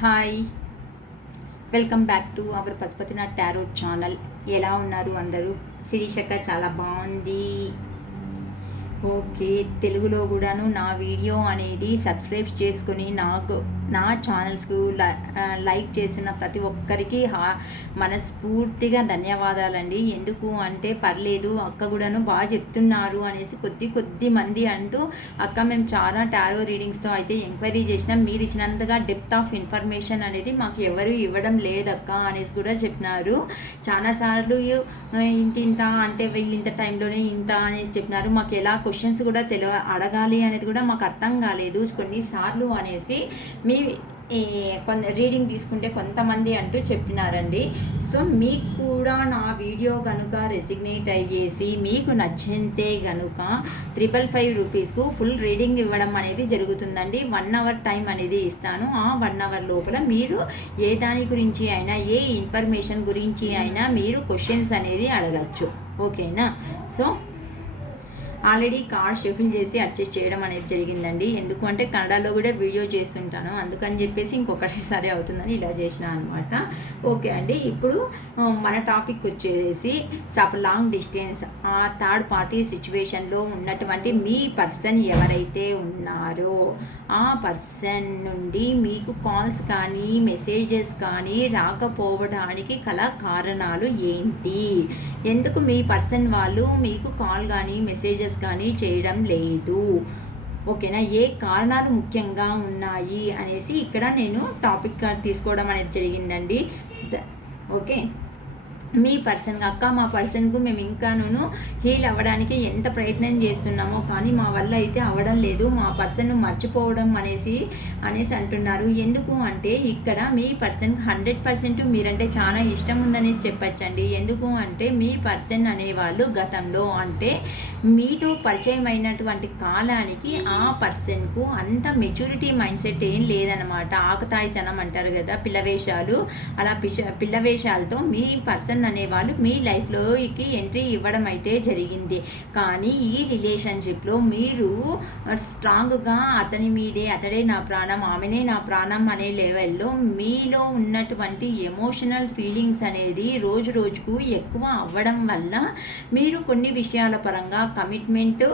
Hi, welcome back to our Pashupatinath tarot channel. ఎలా ఉన్నారు అందరూ? శిరీషక్క చాలా బాగుంది. ఓకే, తెలుగులో కూడాను నా వీడియో అనేది సబ్స్క్రైబ్ చేసుకొని నా ఛానల్స్కు లైక్ చేసిన ప్రతి ఒక్కరికి మనస్ఫూర్తిగా ధన్యవాదాలండి. ఎందుకు అంటే పర్లేదు అక్క కూడాను బాగా చెప్తున్నారు అనేసి కొద్ది మంది అంటూ అక్క మేము చాలా టారో రీడింగ్స్తో అయితే ఎంక్వైరీ చేసినాం, మీరు ఇచ్చినంతగా డెప్త్ ఆఫ్ ఇన్ఫర్మేషన్ అనేది మాకు ఎవరు ఇవ్వడం లేదక్క అనేసి కూడా చెప్పినారు. చాలాసార్లు ఇంత అంటే వీళ్ళు ఇంత టైంలోనే ఇంత అనేసి చెప్పినారు. మాకు ఎలా క్వశ్చన్స్ కూడా అడగాలి అనేది కూడా మాకు అర్థం కాలేదు కొన్నిసార్లు అనేసి రీడింగ్ తీసుకుంటే కొంతమంది అంటూ చెప్పినారండి. సో మీకు కూడా నా వీడియో కనుక రెసిగ్నేట్ అయ్యేసి మీకు నచ్చితే కనుక 555 రూపీస్కు ఫుల్ రీడింగ్ ఇవ్వడం అనేది జరుగుతుందండి. 1 అవర్ టైం అనేది ఇస్తాను. ఆ 1 అవర్ లోపల మీరు ఏ దాని గురించి అయినా ఏ ఇన్ఫర్మేషన్ గురించి అయినా మీరు క్వశ్చన్స్ అనేది అడగచ్చు. ఓకేనా? సో ఆల్రెడీ కార్డ్ షఫిల్ చేసి అడ్జస్ట్ చేయడం అనేది జరిగిందండి. ఎందుకు అంటే కన్నడలో కూడా వీడియో చేస్తుంటాను, అందుకని చెప్పేసి ఇంకొకటిసారి అవుతుందని ఇలా చేసిన అనమాట. ఓకే అండి, ఇప్పుడు మన టాపిక్ వచ్చేసి లాంగ్ డిస్టెన్స్ థర్డ్ పార్టీ సిచ్యువేషన్లో ఉన్నటువంటి మీ పర్సన్ ఎవరైతే ఉన్నారో ఆ పర్సన్ నుండి మీకు కాల్స్ కానీ మెసేజెస్ కానీ రాకపోవడానికి గల కారణాలు ఏంటి? ఎందుకు మీ పర్సన్ వాళ్ళు మీకు కాల్ కానీ మెసేజెస్ కానీ చేయడం లేదు? ఓకేనా? ఏ కారణాలు ముఖ్యంగా ఉన్నాయి అనేసి ఇక్కడ నేను టాపిక్ తీసుకోవడం అనేది జరిగిందండి. ఓకే, మీ పర్సన్గా అక్క మా పర్సన్కు మేము ఇంకాను హీల్ అవ్వడానికి ఎంత ప్రయత్నం చేస్తున్నామో కానీ మా వల్ల అయితే అవ్వడం లేదు, మా పర్సన్ మర్చిపోవడం అనేసి అంటున్నారు. ఎందుకు అంటే ఇక్కడ మీ పర్సన్కి 100% మీరంటే చాలా ఇష్టం ఉందనేసి చెప్పచ్చండి. ఎందుకు అంటే మీ పర్సన్ అనేవాళ్ళు గతంలో అంటే మీతో పరిచయం అయినటువంటి కాలానికి ఆ పర్సన్కు అంత మెచ్యూరిటీ మైండ్ సెట్ ఏం లేదనమాట. ఆకతాయితనం అంటారు కదా, పిల్లవేషాలు, అలా పిల్లవేషాలతో మీ పర్సన్ అనేవాళ్ళు మీ లైఫ్లోకి ఎంట్రీ ఇవ్వడం అయితే జరిగింది. కానీ ఈ రిలేషన్షిప్లో మీరు స్ట్రాంగ్గా అతని మీదే, అతడే నా ప్రాణం ఆమెనే నా ప్రాణం అనే లెవెల్లో మీలో ఉన్నటువంటి ఎమోషనల్ ఫీలింగ్స్ అనేది రోజు రోజుకు ఎక్కువ అవ్వడం వల్ల మీరు కొన్ని విషయాల పరంగా కమిట్మెంట్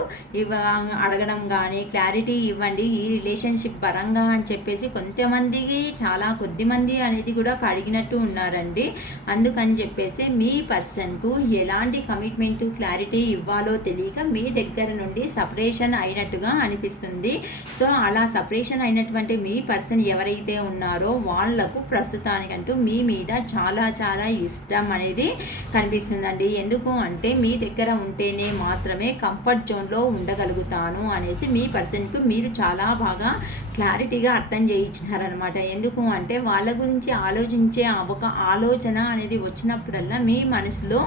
అడగడం కానీ క్లారిటీ ఇవ్వండి ఈ రిలేషన్షిప్ పరంగా అని చెప్పేసి కొంతమందికి చాలా కొద్దిమంది అనేది కూడా అడిగినట్టు ఉన్నారండి. అందుకని చెప్పేసి మీ పర్సన్కు ఎలాంటి కమిట్మెంట్ క్లారిటీ ఇవ్వాలో తెలియక మీ దగ్గర నుండి సపరేషన్ అయినట్టుగా అనిపిస్తుంది. సో అలా సపరేషన్ అయినటువంటి మీ పర్సన్ ఎవరైతే ఉన్నారో వాళ్లకు ప్రస్తుతానికంటూ మీ మీద చాలా చాలా ఇష్టం అనేది కనిపిస్తుందండి. ఎందుకు అంటే మీ దగ్గర ఉంటేనే మాత్రమే కంఫర్ట్ జోన్లో ఉండగలుగుతాను అనేసి మీ పర్సన్కు మీరు చాలా బాగా క్లారిటీగా అర్థం చేయించినారనమాట. ఎందుకు అంటే వాళ్ళ గురించి ఆలోచించే ఒక ఆలోచన అనేది వచ్చినప్పుడల్లా మీ మనసులో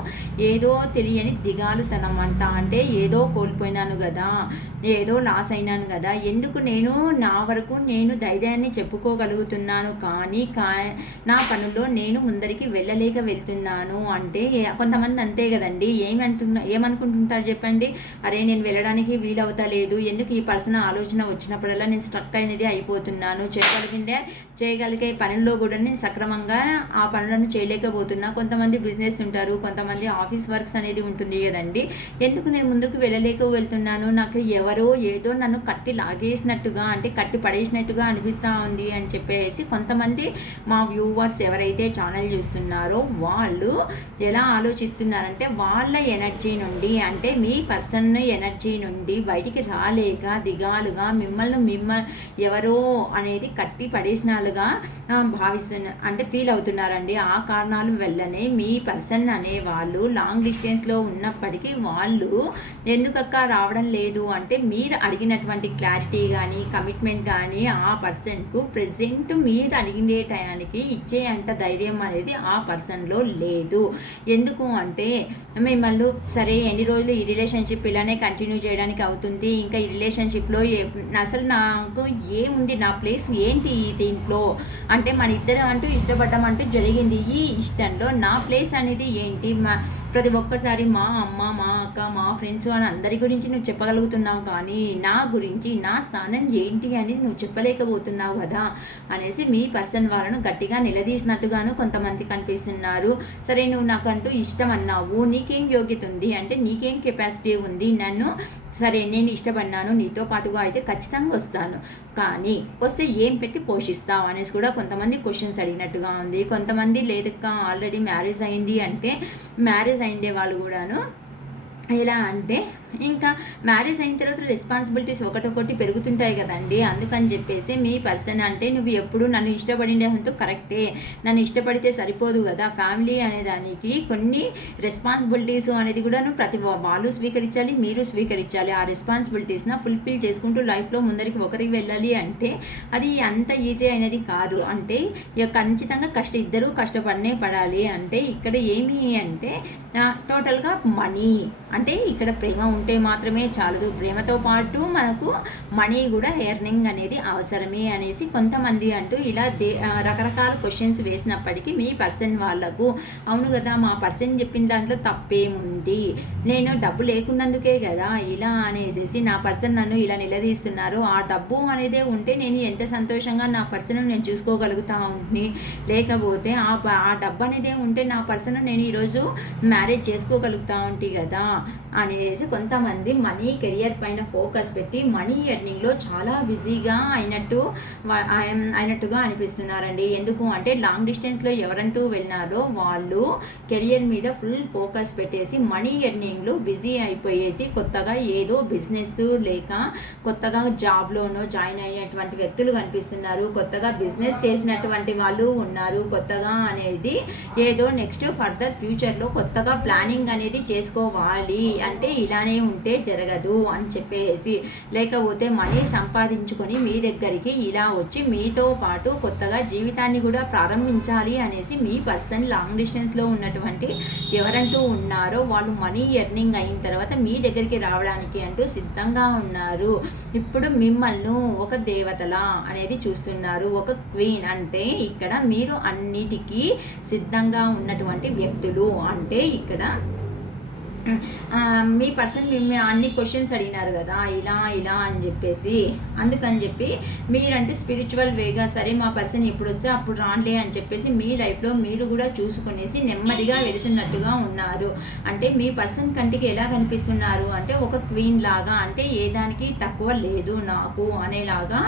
ఏదో తెలియని దిగాలుతనం అంట. అంటే ఏదో కోల్పోయినాను కదా, ఏదో లాస్ అయినాను కదా, ఎందుకు నేను నా వరకు నేను ధైర్యాన్ని చెప్పుకోగలుగుతున్నాను కానీ నా పనుల్లో నేను ముందరికి వెళ్ళలేక వెళ్తున్నాను అంటే కొంతమంది అంతే కదండి. ఏమనుకుంటుంటారు చెప్పండి? అరే నేను వెళ్ళడానికి వీలవుతా లేదు, ఎందుకు ఈ పర్సన్ ఆలోచన వచ్చినప్పుడల్లా నేను స్ట్రక్ అనేది అయిపోతున్నాను, చేయగలిగే పనుల్లో కూడా నేను సక్రమంగా ఆ పనులను చేయలేకపోతున్నా. కొంతమంది బిజినెస్ ఉంటారు, కొంతమంది ఆఫీస్ వర్క్స్ అనేది ఉంటుంది కదండి. ఎందుకు నేను ముందుకు వెళ్ళలేక వెళ్తున్నాను, నాకు ఎవరో ఏదో నన్ను కట్టి లాగేసినట్టుగా అంటే కట్టి పడేసినట్టుగా అనిపిస్తూ ఉంది అని చెప్పేసి కొంతమంది మా వ్యూవర్స్ ఎవరైతే ఛానల్ చూస్తున్నారో వాళ్ళు ఎలా ఆలోచిస్తున్నారంటే వాళ్ళ ఎనర్జీ నుండి అంటే మీ పర్సన్ ఎనర్జీ నుండి బయటికి రాలేక దిగాలుగా మిమ్మల్ని ఎవరో అనేది కట్టి పడేసినాలుగా అంటే ఫీల్ అవుతున్నారండి. ఆ కారణాల వల్లనే మీ పర్సన్ అనేవాళ్ళు లాంగ్ డిస్టెన్స్లో ఉన్నప్పటికీ వాళ్ళు ఎందుకక్క రావడం లేదు అంటే మీరు అడిగినటువంటి క్లారిటీ కానీ కమిట్మెంట్ కానీ ఆ పర్సన్కు ప్రెజెంట్ మీరు అడిగే టయానికి ఇచ్చే అంత ధైర్యం అనేది ఆ పర్సన్లో లేదు. ఎందుకు అంటే మిమ్మల్ని సరే ఎన్ని రోజులు ఈ రిలేషన్షిప్ ఇలానే కంటిన్యూ చేయడానికి అవుతుంది, ఇంకా ఈ రిలేషన్షిప్లో అసలు నాకు ఏముంది, నా ప్లేస్ ఏంటి దీంట్లో అంటే మన ఇద్దరు అంటూ ఇష్టపడడం అంటూ జరిగింది, ఈ ఇష్టంలో నా ప్లేస్ చాయిస్ అనేది ఏంటి? ప్రతి ఒక్కసారి మా అమ్మ, మా అక్క, మా ఫ్రెండ్స్ అని అందరి గురించి నువ్వు చెప్పగలుగుతున్నావు, కానీ నా గురించి నా స్థానం ఏంటి అని నువ్వు చెప్పలేకపోతున్నావు కదా అనేసి మీ పర్సన్ వాళ్ళను గట్టిగా నిలదీసినట్టుగాను కొంతమంది కనిపిస్తున్నారు. సరే, నువ్వు నాకంటూ ఇష్టం అన్నావు, నీకేం యోగ్యత ఉంది అంటే, నీకేం కెపాసిటీ ఉంది నన్ను, సరే నేను ఇష్టపడినాను, నీతో పాటుగా అయితే ఖచ్చితంగా వస్తాను, కానీ వస్తే ఏం పెట్టి పోషిస్తావు అనేసి కూడా కొంతమంది క్వశ్చన్స్ అడిగినట్టుగా ఉంది. కొంతమంది లేదక్క ఆల్రెడీ మ్యారేజ్ అయింది అంటే, మ్యారేజ్ అయిండే వాళ్ళు కూడాను ఎలా అంటే, ఇంకా మ్యారేజ్ అయిన తర్వాత రెస్పాన్సిబిలిటీస్ ఒకటొకటి పెరుగుతుంటాయి కదండి. అందుకని చెప్పేసి మీ పర్సన్ అంటే, నువ్వు ఎప్పుడు నన్ను ఇష్టపడిందంటూ కరెక్టే, నన్ను ఇష్టపడితే సరిపోదు కదా, ఫ్యామిలీ అనేదానికి కొన్ని రెస్పాన్సిబిలిటీస్ అనేది కూడా ప్రతి వాళ్ళు స్వీకరించాలి, మీరు స్వీకరించాలి. ఆ రెస్పాన్సిబిలిటీస్ని ఫుల్ఫిల్ చేసుకుంటూ లైఫ్లో ముందరికి ఒకరికి వెళ్ళాలి అంటే అది అంత ఈజీ అనేది కాదు. అంటే ఖచ్చితంగా ఇద్దరూ కష్టపడనే పడాలి. అంటే ఇక్కడ ఏమి అంటే టోటల్గా మనీ, అంటే ఇక్కడ ప్రేమ ఉంటే మాత్రమే చాలదు, ప్రేమతో పాటు మనకు మనీ కూడా ఎర్నింగ్ అనేది అవసరమే అనేసి కొంతమంది అంటూ ఇలా రకరకాల క్వశ్చన్స్ వేసినప్పటికీ మీ పర్సన్ వాళ్ళకు అవును కదా, మా పర్సన్ చెప్పిన దాంట్లో తప్పేముంది, నేను డబ్బు లేకున్నందుకే కదా ఇలా అనేసి నా పర్సన్ నన్ను ఇలా నిలదీస్తున్నారు, ఆ డబ్బు అనేదే ఉంటే నేను ఎంత సంతోషంగా నా పర్సన్ నేను చూసుకోగలుగుతా ఉంటుంది, లేకపోతే ఆ డబ్బు అనేదే ఉంటే నా పర్సన్ నేను ఈరోజు మ్యారేజ్ చేసుకోగలుగుతా ఉంటాయి కదా అనేసి కొంతమంది మనీ కెరియర్ పైన ఫోకస్ పెట్టి మనీ ఎర్నింగ్లో చాలా బిజీగా అయినట్టుగా అనిపిస్తున్నారండి. ఎందుకు అంటే, లాంగ్ డిస్టెన్స్లో ఎవరంటూ వెళ్ళినారో వాళ్ళు కెరియర్ మీద ఫుల్ ఫోకస్ పెట్టేసి మనీ ఎర్నింగ్లో బిజీ అయిపోయేసి కొత్తగా ఏదో బిజినెస్ లేక కొత్తగా జాబ్లోనో జాయిన్ అయ్యేటువంటి వ్యక్తులు కనిపిస్తున్నారు, కొత్తగా బిజినెస్ చేసినటువంటి వాళ్ళు ఉన్నారు. కొత్తగా అనేది ఏదో నెక్స్ట్ ఫర్దర్ ఫ్యూచర్లో కొత్తగా ప్లానింగ్ అనేది చేసుకోవాలి అంటే ఇలానే ఉంటే జరగదు అని చెప్పేసి, లేకపోతే మనీ సంపాదించుకొని మీ దగ్గరికి ఇలా వచ్చి మీతో పాటు కొత్తగా జీవితాన్ని కూడా ప్రారంభించాలి అనేసి మీ పర్సన్ లాంగ్ డిస్టెన్స్లో ఉన్నటువంటి ఎవరంటూ ఉన్నారో వాళ్ళు మనీ ఎర్నింగ్ అయిన తర్వాత మీ దగ్గరికి రావడానికి అంటూ సిద్ధంగా ఉన్నారు. ఇప్పుడు మిమ్మల్ని ఒక దేవతలా అనేది చూస్తున్నారు, ఒక క్వీన్. అంటే ఇక్కడ మీరు అన్నిటికీ సిద్ధంగా ఉన్నటువంటి వ్యక్తులు. అంటే ఇక్కడ మీ పర్సన్ మిమ్మల్ని అన్ని క్వశ్చన్స్ అడిగినారు కదా ఇలా ఇలా అని చెప్పేసి, అందుకని చెప్పి మీరంటే స్పిరిచువల్ వేగా సరే మా పర్సన్ ఎప్పుడు వస్తే అప్పుడు రాండ్లే అని చెప్పేసి మీ లైఫ్లో మీరు కూడా చూసుకునేసి నెమ్మదిగా వెళుతున్నట్టుగా ఉన్నారు. అంటే మీ పర్సన్ కంటికి ఎలా కనిపిస్తున్నారు అంటే ఒక క్వీన్ లాగా, అంటే ఏ దానికి తక్కువ లేదు నాకు అనేలాగా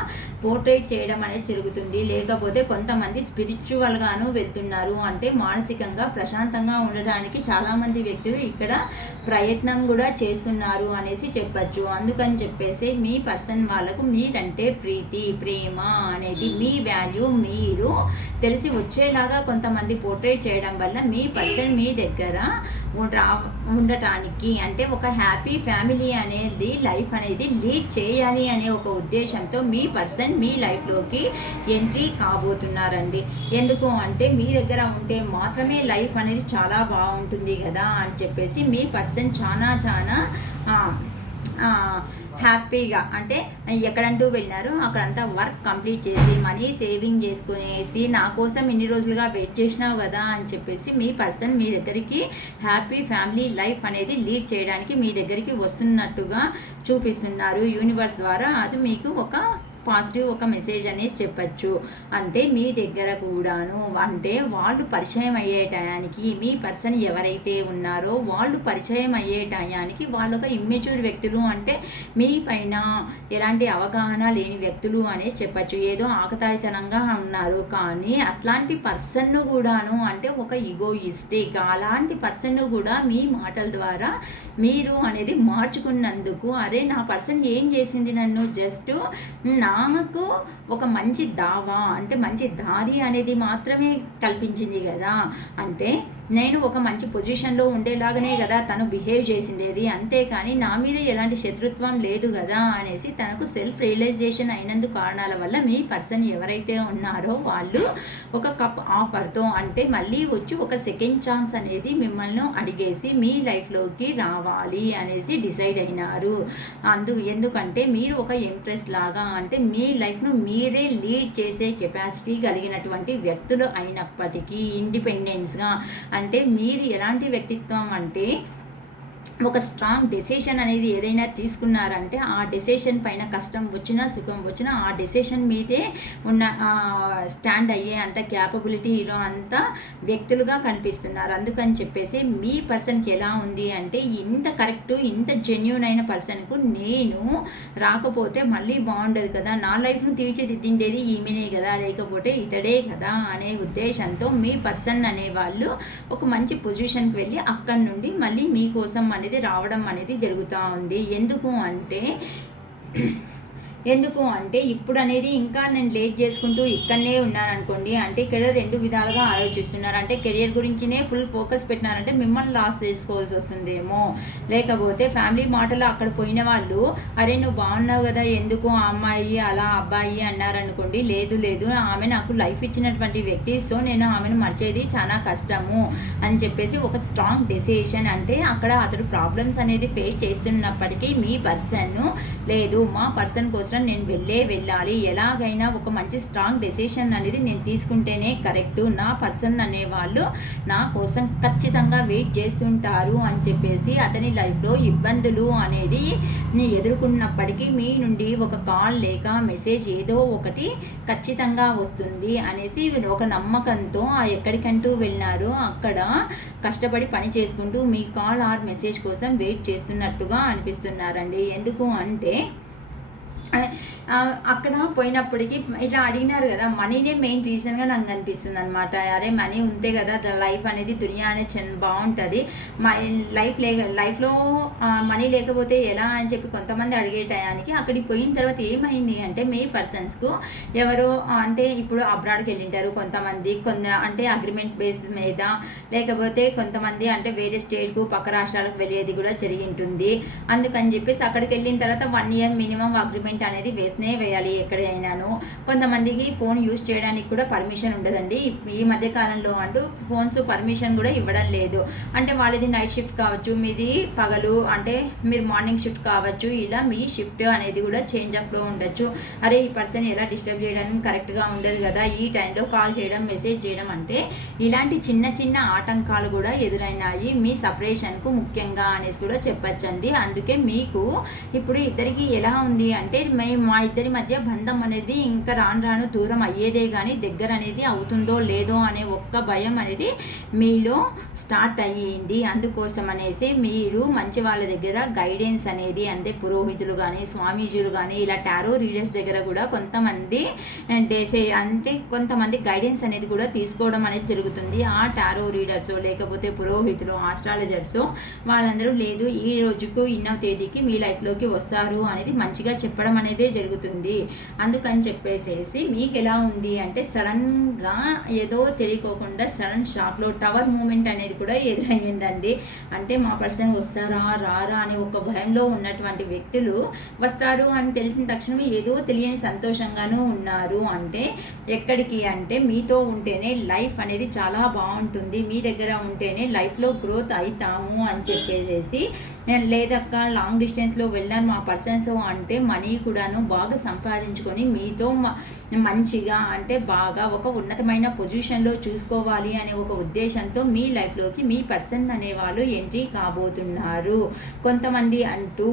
పోర్ట్రేట్ చేయడం అనేది జరుగుతుంది. లేకపోతే కొంతమంది స్పిరిచువల్గాను వెళ్తున్నారు, అంటే మానసికంగా ప్రశాంతంగా ఉండడానికి చాలామంది వ్యక్తులు ఇక్కడ ప్రయత్నం కూడా చేస్తున్నారు అనేసి చెప్పచ్చు. అందుకని చెప్పేసి మీ పర్సన్ వాళ్ళకు మీరంటే ప్రీతి, ప్రేమ అనేది మీ వాల్యూ మీరు తెలిసి వచ్చేలాగా కొంతమంది పోర్ట్రేట్ చేయడం వల్ల మీ పర్సన్ మీ దగ్గర ఉండటానికి, అంటే ఒక హ్యాపీ ఫ్యామిలీ అనేది లైఫ్ అనేది లీడ్ చేయాలి అనే ఒక ఉద్దేశంతో మీ పర్సన్ మీ లైఫ్లోకి ఎంట్రీ కాబోతున్నారండి. ఎందుకు అంటే మీ దగ్గర ఉంటే మాత్రమే లైఫ్ అనేది చాలా బాగుంటుంది కదా అని చెప్పేసి మీ పర్సన్ చాలా హ్యాపీగా, అంటే ఎక్కడంటూ వెళ్ళినారో అక్కడంతా వర్క్ కంప్లీట్ చేసి మనీ సేవింగ్ చేసుకునేసి నా కోసం ఇన్ని రోజులుగా వెయిట్ చేసినావు కదా అని చెప్పేసి మీ పర్సన్ మీ దగ్గరికి హ్యాపీ ఫ్యామిలీ లైఫ్ అనేది లీడ్ చేయడానికి మీ దగ్గరికి వస్తున్నట్టుగా చూపిస్తున్నారు యూనివర్స్ ద్వారా. అది మీకు ఒక పాజిటివ్ ఒక మెసేజ్ అనేది చెప్పచ్చు. అంటే మీ దగ్గర కూడాను, అంటే వాళ్ళు పరిచయం అయ్యే టయానికి మీ పర్సన్ ఎవరైతే ఉన్నారో వాళ్ళు పరిచయం అయ్యే టయానికి వాళ్ళు ఒక ఇమ్మెచ్యూర్ వ్యక్తులు, అంటే మీ పైన ఎలాంటి అవగాహన లేని వ్యక్తులు అనేసి చెప్పచ్చు. ఏదో ఆకతాయితనంగా ఉన్నారు, కానీ అట్లాంటి పర్సన్ను కూడాను, అంటే ఒక ఈగోయిస్టిక్ అలాంటి పర్సన్ను కూడా మీ మాటల ద్వారా మీరు అనేది మార్చుకున్నందుకు, అరే నా పర్సన్ ఏం చేసింది నన్ను జస్ట్ నాకు ఒక మంచి దావా, అంటే మంచి దారి అనేది మాత్రమే కల్పించింది కదా, అంటే నేను ఒక మంచి పొజిషన్లో ఉండేలాగానే కదా తను బిహేవ్ చేసిండేది, అంతేకాని నా మీద ఎలాంటి శత్రుత్వం లేదు కదా అనేసి తనకు సెల్ఫ్ రియలైజేషన్ అయినందుకు కారణాల వల్ల మీ పర్సన్ ఎవరైతే ఉన్నారో వాళ్ళు ఒక కప్ ఆఫర్తో, అంటే మళ్ళీ వచ్చి ఒక సెకండ్ ఛాన్స్ అనేది మిమ్మల్ని అడిగేసి మీ లైఫ్లోకి రావాలి అనేసి డిసైడ్ అయినారు. ఎందుకంటే మీరు ఒక ఎంప్రెస్ లాగా, అంటే మీ లైఫ్ను మీరే లీడ్ చేసే కెపాసిటీ కలిగినటువంటి వ్యక్తులు అయినప్పటికీ ఇండిపెండెన్స్గా, అంటే మీరు ఎలాంటి వ్యక్తిత్వం అంటే ఒక స్ట్రాంగ్ డెసిషన్ అనేది ఏదైనా తీసుకున్నారంటే ఆ డెసిషన్ పైన కష్టం వచ్చినా సుఖం వచ్చినా ఆ డెసిషన్ మీదే ఉన్న స్టాండ్ అయ్యే అంత క్యాపబిలిటీలో అంత వ్యక్తులుగా కనిపిస్తున్నారు. అందుకని చెప్పేసి మీ పర్సన్కి ఎలా ఉంది అంటే ఇంత కరెక్ట్ ఇంత జెన్యూన్ అయిన పర్సన్కు నేను రాకపోతే మళ్ళీ బాగుండదు కదా, నా లైఫ్ను తీర్చిదిద్దిండేది ఈమెనే కదా, లేకపోతే ఇతడే కదా అనే ఉద్దేశంతో మీ పర్సన్ అనేవాళ్ళు ఒక మంచి పొజిషన్కి వెళ్ళి అక్కడి నుండి మళ్ళీ మీకోసం అనేది రావడం అనేది జరుగుతూ ఉంది. ఎందుకు అంటే ఇప్పుడు అనేది ఇంకా నేను లేట్ చేసుకుంటూ ఇక్కడనే ఉన్నాననుకోండి, అంటే ఇక్కడ రెండు విధాలుగా ఆలోచిస్తున్నారు. అంటే కెరియర్ గురించినే ఫుల్ ఫోకస్ పెట్టినారంటే మిమ్మల్ని లాస్ చేసుకోవాల్సి వస్తుందేమో, లేకపోతే ఫ్యామిలీ మాటలు అక్కడ పోయిన వాళ్ళు అరే నువ్వు బాగున్నావు కదా ఎందుకు ఆ అమ్మాయి అలా అబ్బాయి అన్నారనుకోండి, లేదు ఆమె నాకు లైఫ్ ఇచ్చినటువంటి వ్యక్తి, సో నేను ఆమెను మర్చేది చాలా కష్టము అని చెప్పేసి ఒక స్ట్రాంగ్ డెసిషన్. అంటే అక్కడ అతడు ప్రాబ్లమ్స్ అనేది ఫేస్ చేస్తున్నప్పటికీ మీ పర్సన్ లేదు మా పర్సన్ కోసం నేను వెళ్ళాలి, ఎలాగైనా ఒక మంచి స్ట్రాంగ్ డెసిషన్ అనేది నేను తీసుకుంటేనే కరెక్టు, నా పర్సన్ అనేవాళ్ళు నా కోసం ఖచ్చితంగా వెయిట్ చేస్తుంటారు అని చెప్పేసి అతని లైఫ్లో ఇబ్బందులు అనేది ఎదుర్కొన్నప్పటికీ మీ నుండి ఒక కాల్ లేక మెసేజ్ ఏదో ఒకటి ఖచ్చితంగా వస్తుంది అనేసి ఒక నమ్మకంతో ఎక్కడికంటూ వెళ్ళినారో అక్కడ కష్టపడి పని చేసుకుంటూ మీ కాల్ ఆర్ మెసేజ్ కోసం వెయిట్ చేస్తున్నట్టుగా అనిపిస్తున్నారండి. ఎందుకు అంటే అక్కడ పోయినప్పటికీ ఇట్లా అడిగినారు కదా, మనీనే మెయిన్ రీజన్గా నాకు అనిపిస్తుంది అనమాట. అరే మనీ ఉంటే కదా లైఫ్ అనేది దునియా అనేది బాగుంటుంది, లైఫ్లో మనీ లేకపోతే ఎలా అని చెప్పి కొంతమంది అడిగే టయానికి అక్కడికి పోయిన తర్వాత ఏమైంది అంటే మీ పర్సన్స్కు ఎవరో అంటే ఇప్పుడు అబ్రాడ్కి వెళ్ళింటారు కొంతమంది, అంటే అగ్రిమెంట్ బేస్ మీద, లేకపోతే కొంతమంది అంటే వేరే స్టేట్కు పక్క రాష్ట్రాలకు వెళ్ళేది కూడా జరిగి ఉంటుంది. అందుకని చెప్పేసి అక్కడికి వెళ్ళిన తర్వాత 1 year మినిమం అగ్రిమెంట్ అనేది వేయాలి ఎక్కడైనాను. కొంతమందికి ఫోన్ యూజ్ చేయడానికి కూడా పర్మిషన్ ఉండదండి ఈ మధ్య కాలంలో, అంటూ ఫోన్స్ పర్మిషన్ కూడా ఇవ్వడం లేదు. అంటే వాళ్ళది నైట్ షిఫ్ట్ కావచ్చు, మీది పగలు అంటే మీరు మార్నింగ్ షిఫ్ట్ కావచ్చు, ఇలా మీ షిఫ్ట్ అనేది కూడా చేంజ్ అప్లో ఉండొచ్చు. అరే ఈ పర్సన్ ఎలా డిస్టర్బ్ చేయడానికి కరెక్ట్గా ఉండదు కదా ఈ టైంలో కాల్ చేయడం మెసేజ్ చేయడం, అంటే ఇలాంటి చిన్న ఆటంకాలు కూడా ఎదురైనాయి మీ సపరేషన్కు ముఖ్యంగా అనేసి కూడా చెప్పచ్చండి. అందుకే మీకు ఇప్పుడు ఇద్దరికి ఎలా ఉంది అంటే మా ఇద్దరి మధ్య బంధం అనేది ఇంకా రాను దూరం అయ్యేదే కానీ దగ్గర అనేది అవుతుందో లేదో అనే ఒక్క భయం అనేది మీలో స్టార్ట్ అయ్యింది. అందుకోసం అనేసి మీరు మంచి వాళ్ళ దగ్గర గైడెన్స్ అనేది, అంటే పురోహితులు కానీ స్వామీజీలు కానీ ఇలా టారో రీడర్స్ దగ్గర కూడా కొంతమంది కొంతమంది గైడెన్స్ అనేది కూడా తీసుకోవడం అనేది జరుగుతుంది. ఆ టారో రీడర్స్ లేకపోతే పురోహితులు ఆస్ట్రాలజర్స్ వాళ్ళందరూ లేదు ఈ రోజుకు ఇన్నో తేదీకి మీ లైఫ్లోకి వస్తారు అనేది మంచిగా చెప్పడం అనేదే జరుగుతుంది. అందుకని చెప్పేసేసి మీకు ఎలా ఉంది అంటే సడన్గా ఏదో తెలియకోకుండా సడన్ షాక్లో టవర్ మూమెంట్ అనేది కూడా ఎదురయ్యిందండి. అంటే మా పర్సన్ వస్తారా రారా అనే ఒక భయంలో ఉన్నటువంటి వ్యక్తులు వస్తారు అని తెలిసిన తక్షణమే ఏదో తెలియని సంతోషంగానూ ఉన్నారు. అంటే ఎక్కడికి అంటే మీతో ఉంటేనే లైఫ్ అనేది చాలా బాగుంటుంది, మీ దగ్గర ఉంటేనే లైఫ్లో గ్రోత్ అవుతాము అని చెప్పేసి, లేదక్క లాంగ్ డిస్టెన్స్లో వెళ్ళాను మా పర్సన్స్ అంటే మనీ కూడాను బాగా సంపాదించుకొని మీతో మంచిగా అంటే బాగా ఒక ఉన్నతమైన పొజిషన్లో చూసుకోవాలి అనే ఒక ఉద్దేశంతో మీ లైఫ్లోకి మీ పర్సన్ అనేవాళ్ళు ఎంట్రీ కాబోతున్నారు. కొంతమంది అంటూ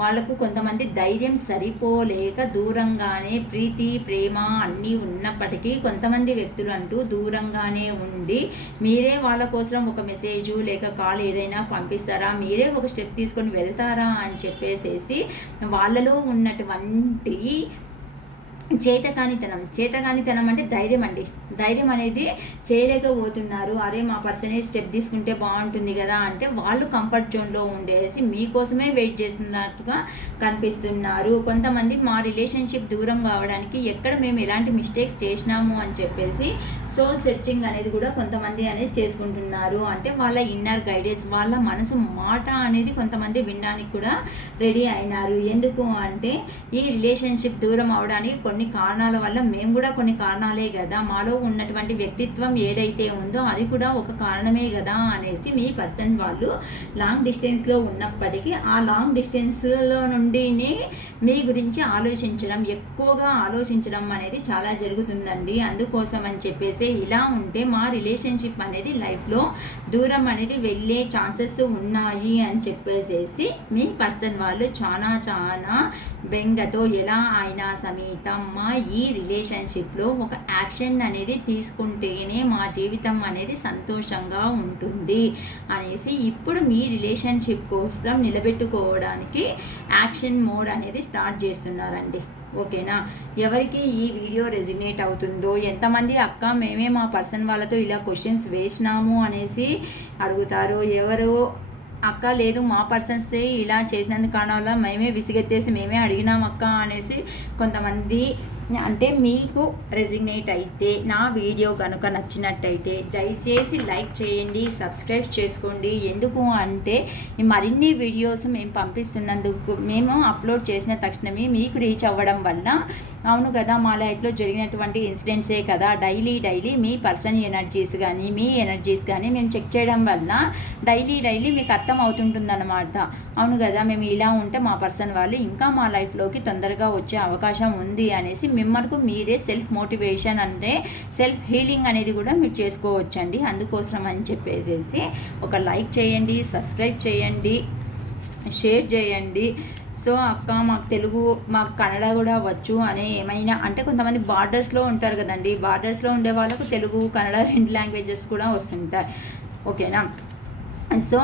వాళ్ళకు కొంతమంది ధైర్యం సరిపోలేక దూరంగానే ప్రీతి ప్రేమ అన్నీ ఉన్నప్పటికీ కొంతమంది వ్యక్తులు అంటూ దూరంగానే ఉండి మీరే వాళ్ళ కోసం ఒక మెసేజ్ లేక కాల్ ఏదైనా పంపిస్తారా, మీరే ఒక స్టెప్ తీసుకొని వెళ్తారా అని చెప్పేసేసి వాళ్ళలో ఉన్నటువంటి చేతకానితనం అంటే ధైర్యం అండి. ధైర్యం అనేది చేయలేకపోతున్నారు. అరే మా పర్సనే స్టెప్ తీసుకుంటే బాగుంటుంది కదా అంటే వాళ్ళు కంఫర్ట్ జోన్లో ఉండేసి మీకోసమే వెయిట్ చేస్తున్నట్టుగా కనిపిస్తున్నారు. కొంతమంది మా రిలేషన్షిప్ దూరం కావడానికి ఎక్కడ మేము ఎలాంటి మిస్టేక్స్ చేసినాము అని చెప్పేసి సోల్ సెర్చింగ్ అనేది కూడా కొంతమంది అనేది చేసుకుంటున్నారు. అంటే వాళ్ళ ఇన్నర్ గైడెన్స్, వాళ్ళ మనసు మాట అనేది కొంతమంది వినడానికి కూడా రెడీ అయినారు. ఎందుకు అంటే ఈ రిలేషన్షిప్ దూరం అవడానికి కొన్ని కొన్ని కారణాల వల్ల, మేము కూడా కొన్ని కారణాలే కదా, మాలో ఉన్నటువంటి వ్యక్తిత్వం ఏదైతే ఉందో అది కూడా ఒక కారణమే కదా అనేసి మీ పర్సన్ వాళ్ళు లాంగ్ డిస్టెన్స్లో ఉన్నప్పటికీ ఆ లాంగ్ డిస్టెన్స్లో నుండినే మీ గురించి ఆలోచించడం, ఎక్కువగా ఆలోచించడం అనేది చాలా జరుగుతుందండి. అందుకోసం అని చెప్పేసి ఇలా ఉంటే మా రిలేషన్షిప్ అనేది లైఫ్లో దూరం అనేది వెళ్ళే ఛాన్సెస్ ఉన్నాయి అని చెప్పేసేసి మీ పర్సన్ వాళ్ళు చాలా బెంగతో ఎలా అయినా సమేతమ్మ ఈ రిలేషన్షిప్లో ఒక యాక్షన్ అనేది తీసుకుంటేనే మా జీవితం అనేది సంతోషంగా ఉంటుంది అనేసి ఇప్పుడు మీ రిలేషన్షిప్ కోసం నిలబెట్టుకోవడానికి యాక్షన్ మోడ్ అనేది స్టార్ట్ చేస్తున్నారండి. ఓకేనా? ఎవరికి ఈ వీడియో రెజినేట్ అవుతుందో, ఎంతమంది అక్క మేమే మా పర్సన్ వాళ్ళతో ఇలా క్వశ్చన్స్ వేసినాము అనేసి అడుగుతారో, ఎవరో అక్క లేదు మా పర్సన్సే ఇలా చేసినందుకు కారణాల మేమే విసిగెత్తేసి మేమే అడిగినాం అక్క అనేసి కొంతమంది. అంటే మీకు రెజిగ్నేట్ అయితే నా వీడియో కనుక నచ్చినట్టయితే దయచేసి లైక్ చేయండి, సబ్స్క్రైబ్ చేసుకోండి. ఎందుకు అంటే మరిన్ని వీడియోస్ మేము పంపిస్తున్నందుకు, మేము అప్లోడ్ చేసిన తక్షణమే మీకు రీచ్ అవ్వడం వల్ల, అవును కదా మా లైఫ్లో జరిగినటువంటి ఇన్సిడెంట్సే కదా డైలీ మీ పర్సన్ ఎనర్జీస్ కానీ మీ ఎనర్జీస్ కానీ మేము చెక్ చేయడం వల్ల డైలీ మీకు అర్థం అవుతుంటుందన్నమాట. అవును కదా మేము ఇలా ఉంటే మా పర్సన్ వాళ్ళు ఇంకా మా లైఫ్లోకి తొందరగా వచ్చే అవకాశం ఉంది అనేసి మిమ్మల్ని మీరే సెల్ఫ్ మోటివేషన్ అంటే సెల్ఫ్ హీలింగ్ అనేది కూడా మీరు చేసుకోవచ్చండి. అందుకోసం అని చెప్పేసి ఒక లైక్ చేయండి, సబ్స్క్రైబ్ చేయండి, షేర్ చేయండి. సో అక్క మాకు తెలుగు, మాకు కన్నడ కూడా వచ్చు అని ఏమైనా అంటే కొంతమంది బార్డర్స్లో ఉంటారు కదండి, బార్డర్స్లో ఉండే వాళ్ళకు తెలుగు కన్నడ 2 లాంగ్వేజెస్ కూడా వస్తుంటాయి. ఓకేనా? So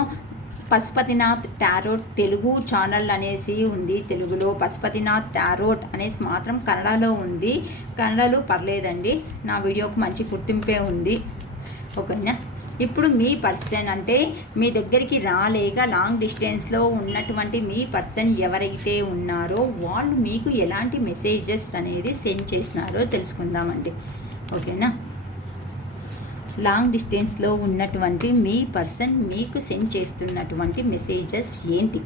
Pashupatinath tarot Telugu channel అనేసి ఉంది, తెలుగులో పశుపతినాథ్ టారోట్ అనేసి మాత్రం కన్నడలో ఉంది. కన్నడలో పర్లేదండి, నా వీడియోకి మంచి గుర్తింపే ఉంది. ఓకేనా? ఇప్పుడు మీ పర్సన్ అంటే మీ దగ్గరికి రాలేక లాంగ్ డిస్టెన్స్లో ఉన్నటువంటి మీ పర్సన్ ఎవరైతే ఉన్నారో వాళ్ళు మీకు ఎలాంటి మెసేజెస్ అనేది సెండ్ చేసినారో తెలుసుకుందామండి. ఓకేనా? లాంగ్ డిస్టెన్స్లో ఉన్నటువంటి మీ పర్సన్ మీకు సెండ్ చేస్తున్నటువంటి మెసేజెస్ ఏంటి?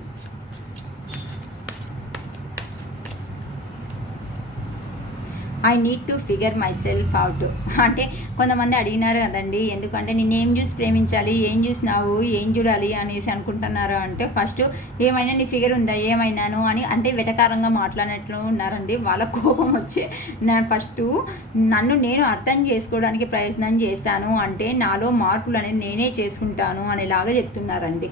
I need to figure my self out. అంటే కొంతమంది అడిగినారు కదండి, ఎందుకంటే నేను ఏం చూసి ప్రేమించాలి, ఏం చూసినావు, ఏం చూడాలి అనేసి అనుకుంటున్నారు. అంటే ఫస్ట్ ఏమైనా నీ ఫిగర్ ఉందా, ఏమైనాను అని అంటే వెటకారంగా మాట్లాడినట్లు ఉన్నారండి. వాళ్ళ కోపం వచ్చి నన్ను నేను అర్థం చేసుకోవడానికి ప్రయత్నం చేస్తాను, అంటే నాలో మార్పులు అనేది నేనే చేసుకుంటాను అనేలాగా చెప్తున్నారండి.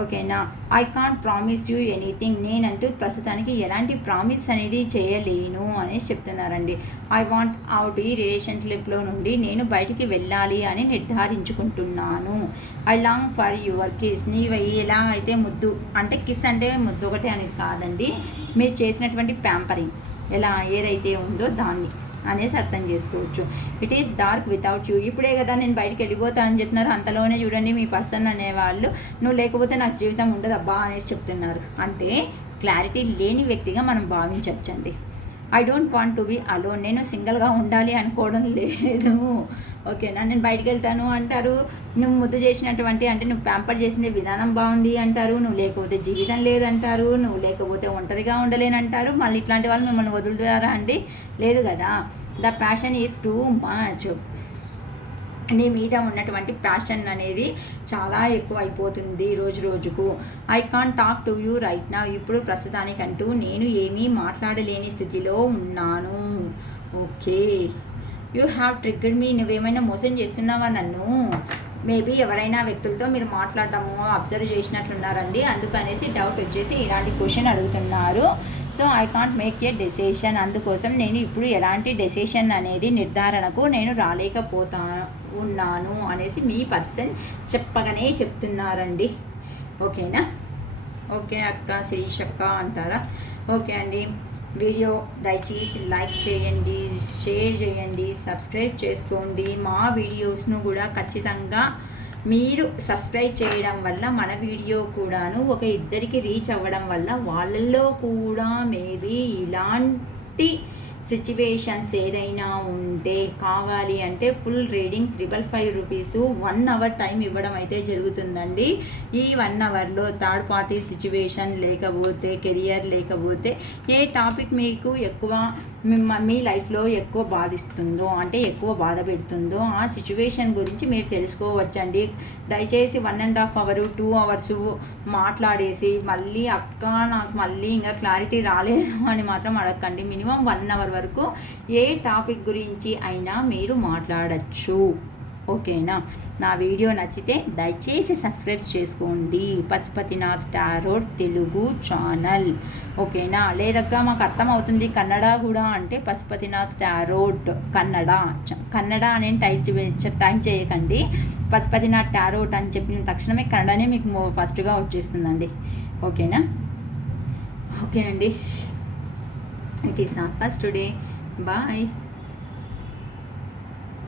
ఓకేనా? I can't promise you anything. నేనంటూ ప్రస్తుతానికి ఎలాంటి ప్రామిస్ అనేది చేయలేను అనేసి చెప్తున్నారండి. I want out. ఈ రిలేషన్షిప్లో నుండి నేను బయటికి వెళ్ళాలి అని నిర్ధారించుకుంటున్నాను. I long for your kiss. నీవు ఎలా అయితే ముద్దు అంటే కిస్ అంటే ముద్దు ఒకటే అనేది కాదండి, మీరు చేసినటువంటి ప్యాంపరింగ్ ఎలా ఏదైతే ఉందో దాన్ని అనేసి అర్థం చేసుకోవచ్చు. It is dark without you. ఇప్పుడే కదా నేను బయటికి వెళ్ళిపోతా అని చెప్తున్నారు, అంతలోనే చూడండి మీ పర్సన్ అనేవాళ్ళు నువ్వు లేకపోతే నాకు జీవితం ఉండదు అబ్బా అనేసి చెప్తున్నారు. అంటే క్లారిటీ లేని వ్యక్తిగా మనం భావించవచ్చండి. I don't want to be alone. నేను సింగిల్గా ఉండాలి అనుకోవడం లేదు. ఓకేనా? నేను బయటికి వెళ్తాను అంటారు, నువ్వు ముద్దు చేసినటువంటి అంటే నువ్వు ప్యాంపర్ చేసిన విధానం బాగుంది అంటారు, నువ్వు లేకపోతే జీవితం లేదంటారు, నువ్వు లేకపోతే ఒంటరిగా ఉండలేనంటారు. మళ్ళీ ఇట్లాంటి వాళ్ళు మిమ్మల్ని వదులుతారా అండి? లేదు కదా. The passion is too much. నీ మీద ఉన్నటువంటి ప్యాషన్ అనేది చాలా ఎక్కువ అయిపోతుంది రోజుకు. I can't talk to you right నా. ఇప్పుడు ప్రస్తుతానికంటూ నేను ఏమీ మాట్లాడలేని స్థితిలో ఉన్నాను. Okay, you have triggered me. నువ్వేమైనా మోసం చేస్తున్నావా నన్ను? మేబీ ఎవరైనా వ్యక్తులతో మీరు మాట్లాడటము అబ్జర్వ్ చేసినట్లున్నారండి, అందుకనేసి డౌట్ వచ్చేసి ఇలాంటి క్వశ్చన్ అడుగుతున్నారు. So I can't make a decision. అందుకోసం నేను ఇప్పుడు ఎలాంటి డెసిషన్ అనేది నిర్ధారణకు నేను ఉన్నాను అనేసి మీ పర్సన్ చెప్పగానే చెప్తున్నారండి. ఓకేనా? ఓకే అక్క, శిరీష్ అక్క అంటారా? ఓకే అండి. వీడియో దయచేసి లైక్ చేయండి, షేర్ చేయండి, సబ్స్క్రైబ్ చేసుకోండి. మా వీడియోస్ను కూడా ఖచ్చితంగా మీరు సబ్స్క్రైబ్ చేయడం వల్ల మన వీడియో కూడాను ఒక ఇద్దరికి రీచ్ అవ్వడం వల్ల వాళ్ళల్లో కూడా మేబీ ఇలాంటి సిచ్యువేషన్స్ ఏదైనా ఉంటే కావాలి అంటే full reading 555 rupees 1 hour time ఇవ్వడం అయితే జరుగుతుందండి. ఈ 1 అవర్లో థర్డ్ పార్టీ సిచ్యువేషన్ లేకపోతే కెరియర్ లేకపోతే ఏ టాపిక్ మీకు ఎక్కువ మీ లైఫ్లో ఎక్కువ బాధిస్తుందో, అంటే ఎక్కువ బాధ పెడుతుందో ఆ సిచ్యువేషన్ గురించి మీరు తెలుసుకోవచ్చండి. దయచేసి 1.5 అవర్ 2 అవర్స్ మాట్లాడేసి మళ్ళీ అక్క నాకు మళ్ళీ ఇంకా క్లారిటీ రాలేదు అని మాత్రం అడగండి. మినిమం 1 అవర్ వరకు ఏ టాపిక్ గురించి అయినా మీరు మాట్లాడచ్చు. ఓకేనా? నా వీడియో నచ్చితే దయచేసి సబ్స్క్రైబ్ చేసుకోండి. Pashupatinath tarot Telugu channel. ఓకేనా? లేదక్క మాకు అర్థమవుతుంది కన్నడ కూడా అంటే పశుపతినాథ్ టారోట్ కన్నడ అని టైప్ చేయకండి. పశుపతినాథ్ టారోట్ అని చెప్పిన తక్షణమే కన్నడనే మీకు ఫస్ట్గా వచ్చేస్తుందండి. ఓకేనా? ఓకే అండి. It is all first today. Bye.